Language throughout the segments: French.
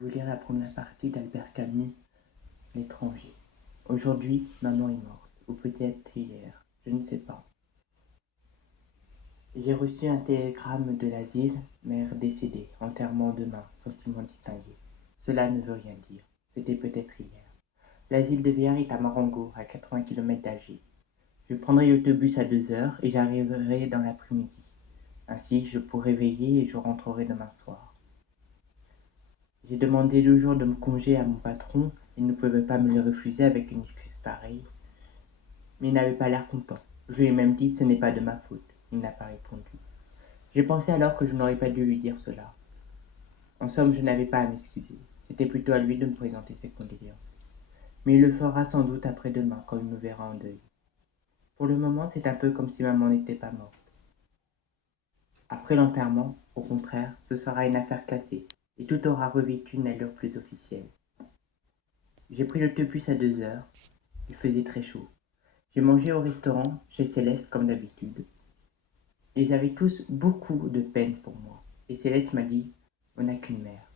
Vous lire la première partie d'Albert Camus, L'étranger. Aujourd'hui, maman est morte, ou peut-être hier, je ne sais pas. J'ai reçu un télégramme de l'asile, mère décédée, enterrement demain, sentiment distingué. Cela ne veut rien dire, c'était peut-être hier. L'asile de Villars est à Marengo, à 80 km d'Alger. Je prendrai l'autobus à 2 heures et j'arriverai dans l'après-midi. Ainsi, je pourrai veiller et je rentrerai demain soir. J'ai demandé 2 jours de congé à mon patron, il ne pouvait pas me le refuser avec une excuse pareille. Mais il n'avait pas l'air content. Je lui ai même dit ce n'est pas de ma faute. Il n'a pas répondu. J'ai pensé alors que je n'aurais pas dû lui dire cela. En somme, je n'avais pas à m'excuser. C'était plutôt à lui de me présenter ses condoléances. Mais il le fera sans doute après-demain quand il me verra en deuil. Pour le moment, c'est un peu comme si maman n'était pas morte. Après l'enterrement, au contraire, ce sera une affaire classée, et tout aura revêtu une allure plus officielle. J'ai pris l'autobus à 2 heures. Il faisait très chaud. J'ai mangé au restaurant chez Céleste comme d'habitude. Ils avaient tous beaucoup de peine pour moi. Et Céleste m'a dit « On n'a qu'une mère ».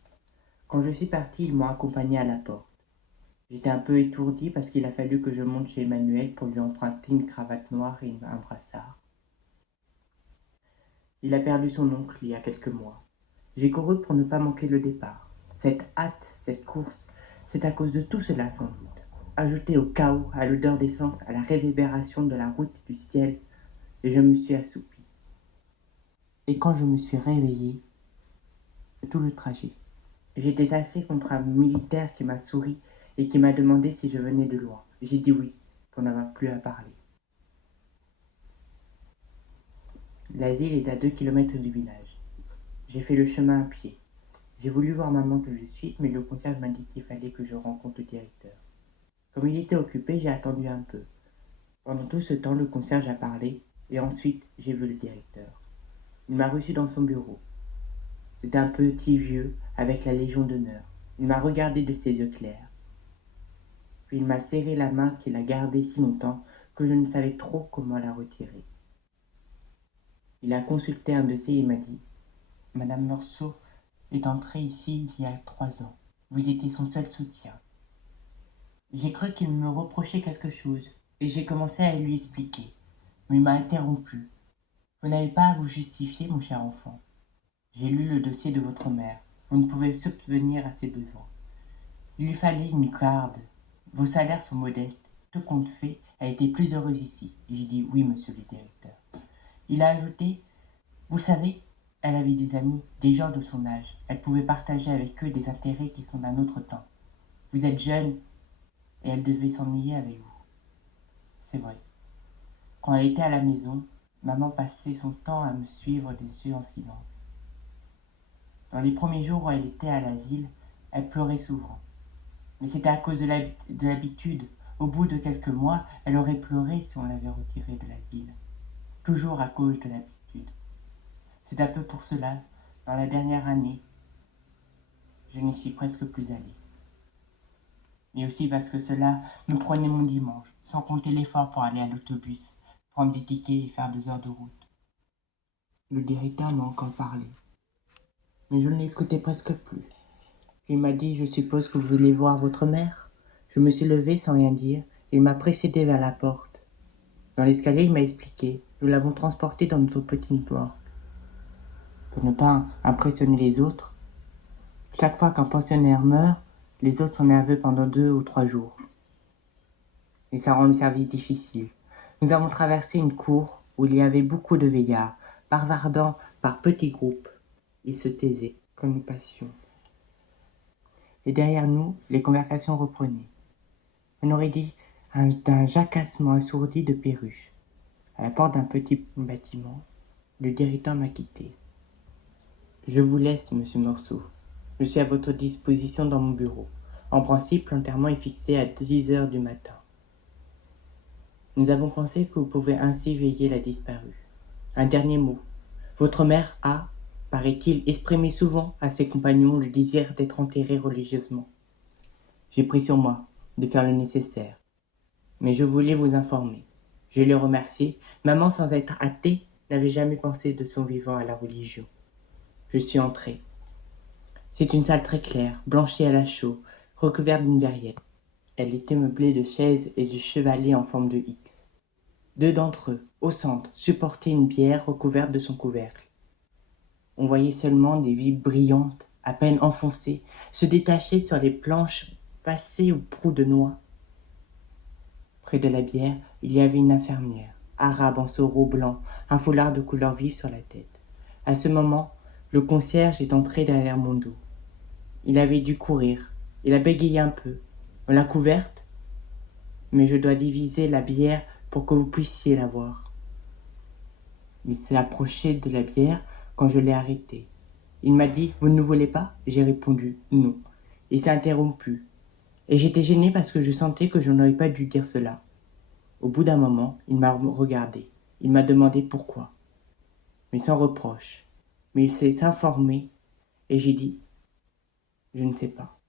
Quand je suis parti, ils m'ont accompagné à la porte. J'étais un peu étourdi parce qu'il a fallu que je monte chez Emmanuel pour lui emprunter une cravate noire et un brassard. Il a perdu son oncle il y a quelques mois. J'ai couru pour ne pas manquer le départ. Cette hâte, cette course, c'est à cause de tout cela sans doute. Ajouté au chaos, à l'odeur d'essence, à la réverbération de la route du ciel, et je me suis assoupi. Et quand je me suis réveillé, tout le trajet, j'étais assis contre un militaire qui m'a souri et qui m'a demandé si je venais de loin. J'ai dit oui, pour n'avoir plus à parler. L'asile est à 2 kilomètres du village. J'ai fait le chemin à pied. J'ai voulu voir maman tout de suite, mais le concierge m'a dit qu'il fallait que je rencontre le directeur. Comme il était occupé, j'ai attendu un peu. Pendant tout ce temps, le concierge a parlé, et ensuite, j'ai vu le directeur. Il m'a reçu dans son bureau. C'était un petit vieux, avec la Légion d'honneur. Il m'a regardé de ses yeux clairs. Puis il m'a serré la main qu'il a gardée si longtemps que je ne savais trop comment la retirer. Il a consulté un dossier et m'a dit « Madame Meursault est entrée ici il y a 3 ans. Vous étiez son seul soutien. » J'ai cru qu'il me reprochait quelque chose, et j'ai commencé à lui expliquer. Mais il m'a interrompu. « Vous n'avez pas à vous justifier, mon cher enfant. J'ai lu le dossier de votre mère. Vous ne pouvez subvenir à ses besoins. Il lui fallait une garde. Vos salaires sont modestes. Tout compte fait, elle était plus heureuse ici. » J'ai dit « Oui, monsieur le directeur. » Il a ajouté « Vous savez, elle avait des amis, des gens de son âge. Elle pouvait partager avec eux des intérêts qui sont d'un autre temps. Vous êtes jeune et elle devait s'ennuyer avec vous. » C'est vrai. Quand elle était à la maison, maman passait son temps à me suivre des yeux en silence. Dans les premiers jours où elle était à l'asile, elle pleurait souvent. Mais c'était à cause de l'habitude. Au bout de quelques mois, elle aurait pleuré si on l'avait retirée de l'asile. Toujours à cause de l'habitude. C'est un peu pour cela, dans la dernière année, je n'y suis presque plus allé. Mais aussi parce que cela me prenait mon dimanche, sans compter l'effort pour aller à l'autobus, prendre des tickets et faire 2 heures de route. Le directeur m'a encore parlé. Mais je ne l'écoutais presque plus. Il m'a dit « Je suppose que vous voulez voir votre mère ?» Je me suis levé sans rien dire, et il m'a précédé vers la porte. Dans l'escalier, il m'a expliqué. Nous l'avons transportée dans notre petite morgue. Pour ne pas impressionner les autres, chaque fois qu'un pensionnaire meurt, les autres sont nerveux pendant 2 ou 3 jours. Et ça rend le service difficile. Nous avons traversé une cour où il y avait beaucoup de veillards, bavardant par petits groupes. Ils se taisaient, comme une passion. Et derrière nous, les conversations reprenaient. On aurait dit d'un jacassement assourdi de perruches. À la porte d'un petit bâtiment, le directeur m'a quitté. « Je vous laisse, monsieur Meursault. Je suis à votre disposition dans mon bureau. En principe, l'enterrement est fixé à 10 heures du matin. Nous avons pensé que vous pouvez ainsi veiller la disparue. Un dernier mot. Votre mère a, paraît-il, exprimé souvent à ses compagnons le désir d'être enterrée religieusement. J'ai pris sur moi de faire le nécessaire. Mais je voulais vous informer. Je l'ai remercié. Maman, sans être athée, n'avait jamais pensé de son vivant à la religion. Je suis entré. C'est une salle très claire, blanchie à la chaux, recouverte d'une verrière. Elle était meublée de chaises et de chevalets en forme de X. Deux d'entre eux, au centre, supportaient une bière recouverte de son couvercle. On voyait seulement des vies brillantes, à peine enfoncées, se détacher sur les planches passées au prou de noix. Près de la bière, il y avait une infirmière, arabe en seau blanc, un foulard de couleur vive sur la tête. À ce moment, le concierge est entré derrière mon dos. Il avait dû courir. Il a bégayé un peu. On l'a couverte, mais je dois diviser la bière pour que vous puissiez la voir. Il s'est approché de la bière quand je l'ai arrêté. Il m'a dit « Vous ne voulez pas ?» J'ai répondu « Non ». Il s'est interrompu. Et j'étais gêné parce que je sentais que je n'aurais pas dû dire cela. Au bout d'un moment, il m'a regardé. Il m'a demandé pourquoi. Mais sans reproche. Mais il s'est informé et j'ai dit « Je ne sais pas ».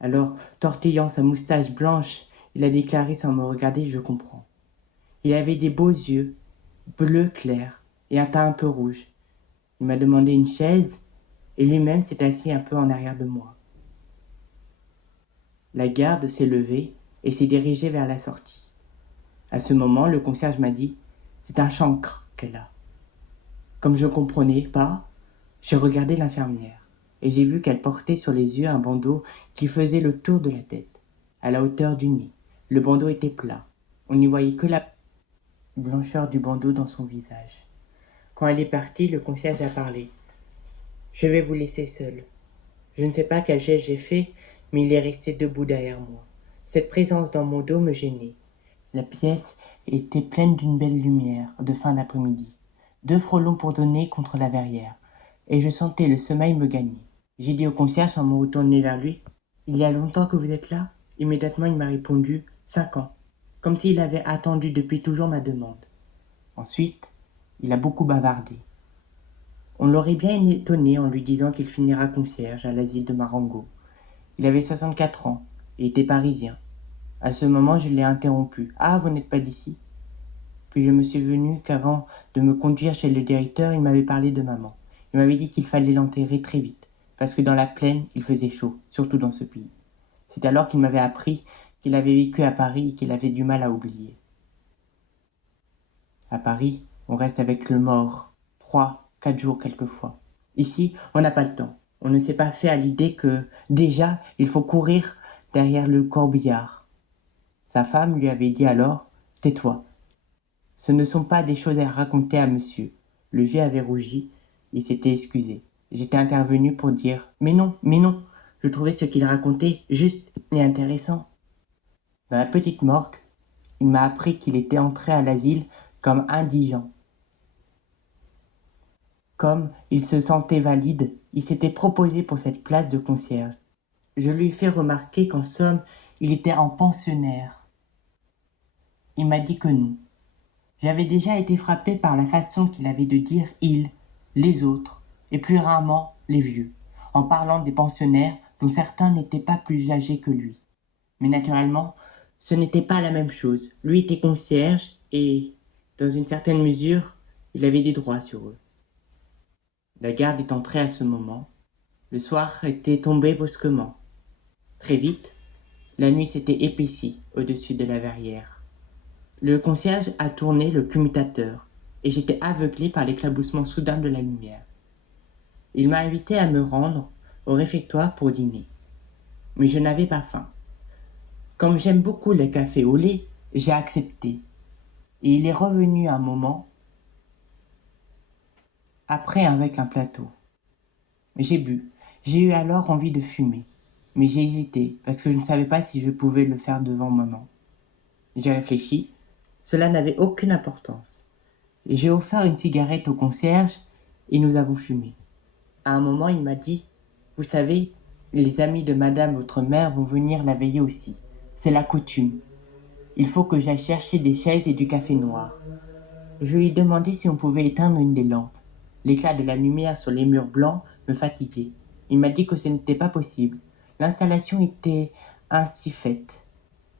Alors, tortillant sa moustache blanche, il a déclaré sans me regarder « Je comprends ». Il avait des beaux yeux, bleu clair et un teint un peu rouge. Il m'a demandé une chaise et lui-même s'est assis un peu en arrière de moi. La garde s'est levée et s'est dirigée vers la sortie. À ce moment, le concierge m'a dit « C'est un chancre qu'elle a ». Comme je ne comprenais pas, j'ai regardé l'infirmière et j'ai vu qu'elle portait sur les yeux un bandeau qui faisait le tour de la tête, à la hauteur du nez. Le bandeau était plat. On n'y voyait que la blancheur du bandeau dans son visage. Quand elle est partie, le concierge a parlé. « Je vais vous laisser seul. Je ne sais pas quel geste j'ai fait, mais il est resté debout derrière moi. Cette présence dans mon dos me gênait. La pièce était pleine d'une belle lumière de fin d'après-midi. 2 frelons bourdonnaient contre la verrière, et je sentais le sommeil me gagner. J'ai dit au concierge en me retournant vers lui « Il y a longtemps que vous êtes là ?» Immédiatement il m'a répondu « 5 ans », comme s'il avait attendu depuis toujours ma demande. Ensuite, il a beaucoup bavardé. On l'aurait bien étonné en lui disant qu'il finira concierge à l'asile de Marengo. Il avait 64 ans et était parisien. À ce moment, je l'ai interrompu. « Ah, vous n'êtes pas d'ici ?» Puis je me suis souvenu qu'avant de me conduire chez le directeur, il m'avait parlé de maman. Il m'avait dit qu'il fallait l'enterrer très vite, parce que dans la plaine, il faisait chaud, surtout dans ce pays. C'est alors qu'il m'avait appris qu'il avait vécu à Paris et qu'il avait du mal à oublier. À Paris, on reste avec le mort, 3, 4 jours quelquefois. Ici, on n'a pas le temps. On ne s'est pas fait à l'idée que, déjà, il faut courir derrière le corbillard. Sa femme lui avait dit alors « Tais-toi. Ce ne sont pas des choses à raconter à monsieur. » Le vieux avait rougi et s'était excusé. J'étais intervenu pour dire « Mais non, je trouvais ce qu'il racontait juste et intéressant. » Dans la petite morgue, il m'a appris qu'il était entré à l'asile comme indigent. Comme il se sentait valide, il s'était proposé pour cette place de concierge. Je lui ai fait remarquer qu'en somme, il était un pensionnaire. Il m'a dit que non. J'avais déjà été frappé par la façon qu'il avait de dire « il », les autres, et plus rarement les vieux, en parlant des pensionnaires dont certains n'étaient pas plus âgés que lui. Mais naturellement, ce n'était pas la même chose. Lui était concierge et, dans une certaine mesure, il avait des droits sur eux. La garde est entrée à ce moment. Le soir était tombé brusquement. Très vite, la nuit s'était épaissie au-dessus de la verrière. Le concierge a tourné le commutateur et j'étais aveuglé par l'éclaboussement soudain de la lumière. Il m'a invité à me rendre au réfectoire pour dîner. Mais je n'avais pas faim. Comme j'aime beaucoup le café au lait, j'ai accepté. Et il est revenu un moment après avec un plateau. J'ai bu. J'ai eu alors envie de fumer. Mais j'ai hésité parce que je ne savais pas si je pouvais le faire devant maman. J'ai réfléchi. Cela n'avait aucune importance. J'ai offert une cigarette au concierge et nous avons fumé. À un moment, il m'a dit « Vous savez, les amis de madame votre mère vont venir la veiller aussi. C'est la coutume. Il faut que j'aille chercher des chaises et du café noir. » Je lui ai demandé si on pouvait éteindre une des lampes. L'éclat de la lumière sur les murs blancs me fatiguait. Il m'a dit que ce n'était pas possible. L'installation était ainsi faite.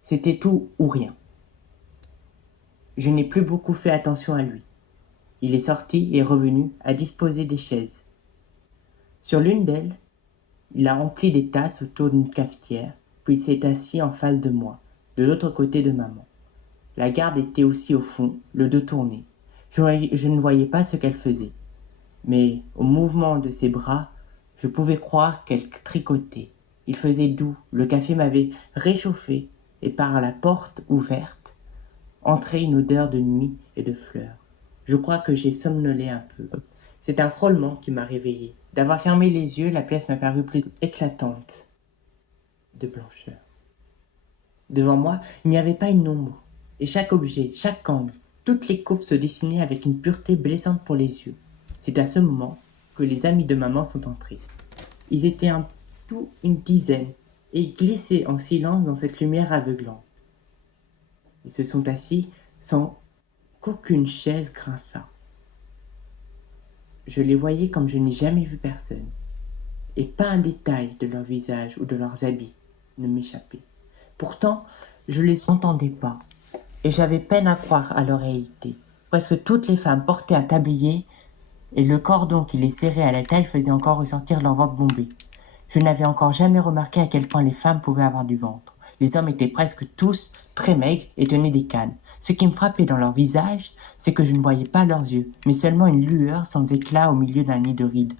C'était tout ou rien. Je n'ai plus beaucoup fait attention à lui. Il est sorti et revenu à disposer des chaises. Sur l'une d'elles, Il a rempli des tasses autour d'une cafetière, puis il s'est assis en face de moi, de l'autre côté de maman. La garde était aussi au fond, le dos tourné. Je ne voyais pas ce qu'elle faisait, mais au mouvement de ses bras, je pouvais croire qu'elle tricotait. Il faisait doux, le café m'avait réchauffé, et par la porte ouverte, entrait une odeur de nuit et de fleurs. Je crois que j'ai somnolé un peu. C'est un frôlement qui m'a réveillé. D'avoir fermé les yeux, la pièce m'a paru plus éclatante de blancheur. Devant moi, il n'y avait pas une ombre, et chaque objet, chaque angle, toutes les courbes se dessinaient avec une pureté blessante pour les yeux. C'est à ce moment que les amis de maman sont entrés. Ils étaient en tout une dizaine, et ils glissaient en silence dans cette lumière aveuglante. Ils se sont assis sans qu'aucune chaise grinçât. Je les voyais comme je n'ai jamais vu personne, et pas un détail de leur visage ou de leurs habits ne m'échappait. Pourtant, je les entendais pas, et j'avais peine à croire à leur réalité. Presque toutes les femmes portaient un tablier, et le cordon qui les serrait à la taille faisait encore ressortir leur ventre bombé. Je n'avais encore jamais remarqué à quel point les femmes pouvaient avoir du ventre. Les hommes étaient presque tous très maigres et tenaient des cannes. Ce qui me frappait dans leur visage, c'est que je ne voyais pas leurs yeux, mais seulement une lueur sans éclat au milieu d'un nid de rides.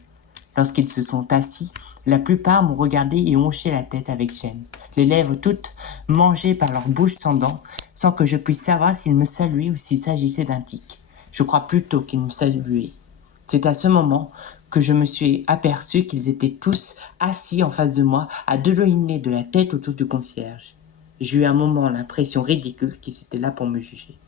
Lorsqu'ils se sont assis, la plupart m'ont regardé et ont hoché la tête avec gêne, les lèvres toutes mangées par leur bouche sans dents, sans que je puisse savoir s'ils me saluaient ou s'il s'agissait d'un tic. Je crois plutôt qu'ils me saluaient. C'est à ce moment que je me suis aperçu qu'ils étaient tous assis en face de moi, à doiner de la tête autour du concierge. J'ai eu un moment l'impression ridicule qu'ils étaient là pour me juger.